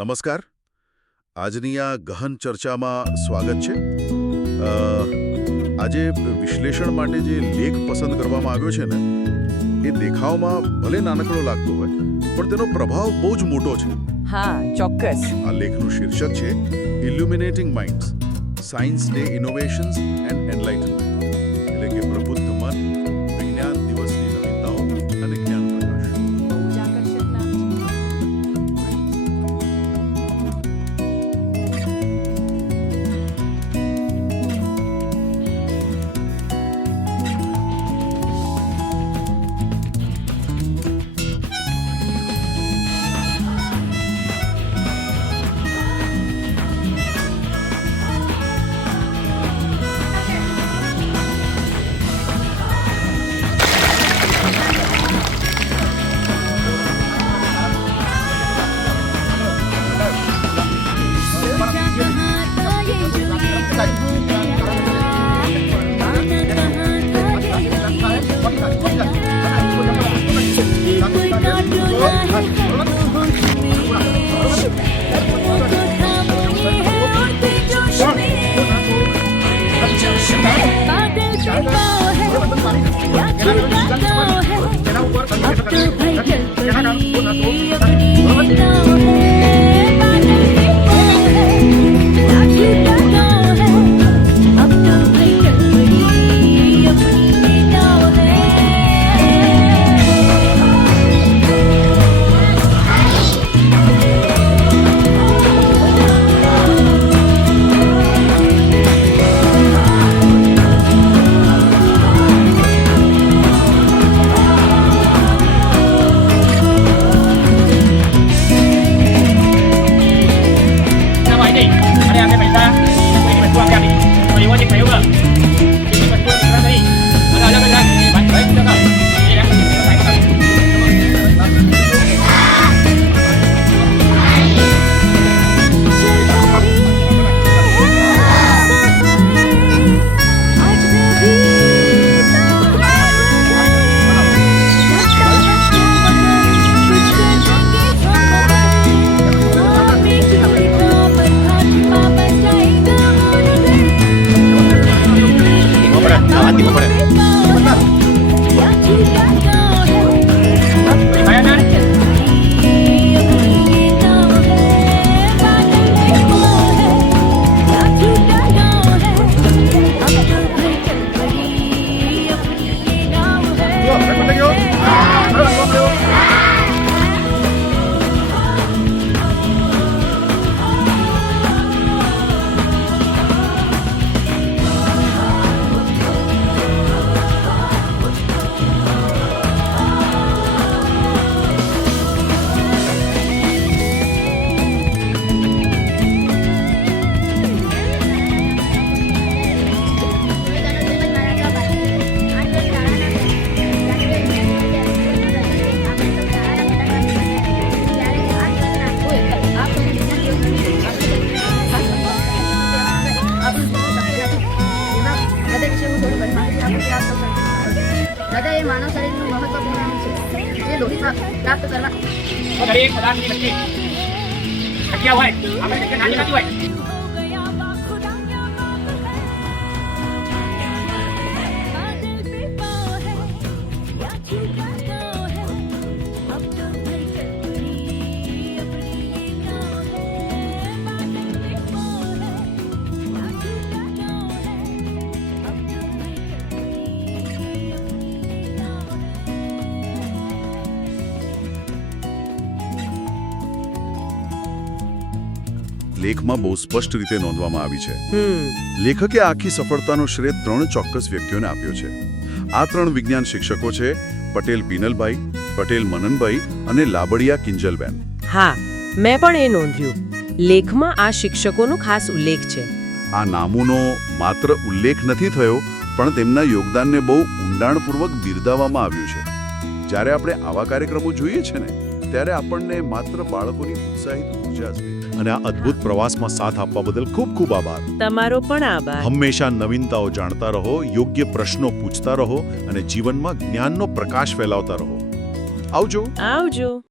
નમસ્કાર. આજની આ ગહન ચર્ચામાં સ્વાગત છે. આજે વિશ્લેષણ માટે જે લેખ પસંદ કરવામાં આવ્યો છે ને, એ દેખાવમાં ભલે નાનકડો લાગતો હોય, પણ તેનો પ્રભાવ બહુ જ મોટો છે. હા, ચોક્કસ. આ લેખનું શીર્ષક છે illuminating minds, science day innovations and enlightenment, એટલે કે પ્રબુદ્ધ મન, વિજ્ઞાન દિવસની નવીનતાઓ અને જ્ઞાન પ્રકાશ. બહુ જ આકર્ષક નામ છે. હૃદય એ માનવ શરીરનું મહત્વપૂર્ણ અંગ છે, જે લોહી પ્રાપ્ત કરવા દરેક પદાર્થની વચ્ચે જગ્યા હોય, આપણે જગ્યા નાની થતી હોય. લેખમાં બહુ સ્પષ્ટ રીતે નોંધવામાં આવી છે. લેખકે આખી સફળતાનો શ્રેય 3 ચોક્કસ વ્યક્તિઓને આપ્યો છે. આ 3 વિજ્ઞાન શિક્ષકો છે પટેલ પીનલભાઈ, પટેલ મનનભાઈ અને લાબડિયા કિંજલબેન. હા, મેં પણ એ નોંધ્યું. લેખમાં આ શિક્ષકોનો ખાસ ઉલ્લેખ છે. આ નામોનો માત્ર ઉલ્લેખ નથી થયો, પણ તેમના યોગદાનને બહુ ઊંડાણપૂર્વક બિરદાવવામાં આવ્યું છે. જ્યારે આપણે આવા કાર્યક્રમો જોઈએ છે ને, ત્યારે આપણને માત્ર બાળકોની ઉત્સાહિત ઉર્જા છે. અને આ અદ્ભુત પ્રવાસમાં સાથ આપવા બદલ ખૂબ ખૂબ આભાર. તમારો પણ આભાર. હંમેશા નવીનતાઓ જાણતા રહો, યોગ્ય પ્રશ્નો પૂછતા રહો અને જીવનમાં જ્ઞાનનો પ્રકાશ ફેલાવતા રહો. આવજો. આવજો.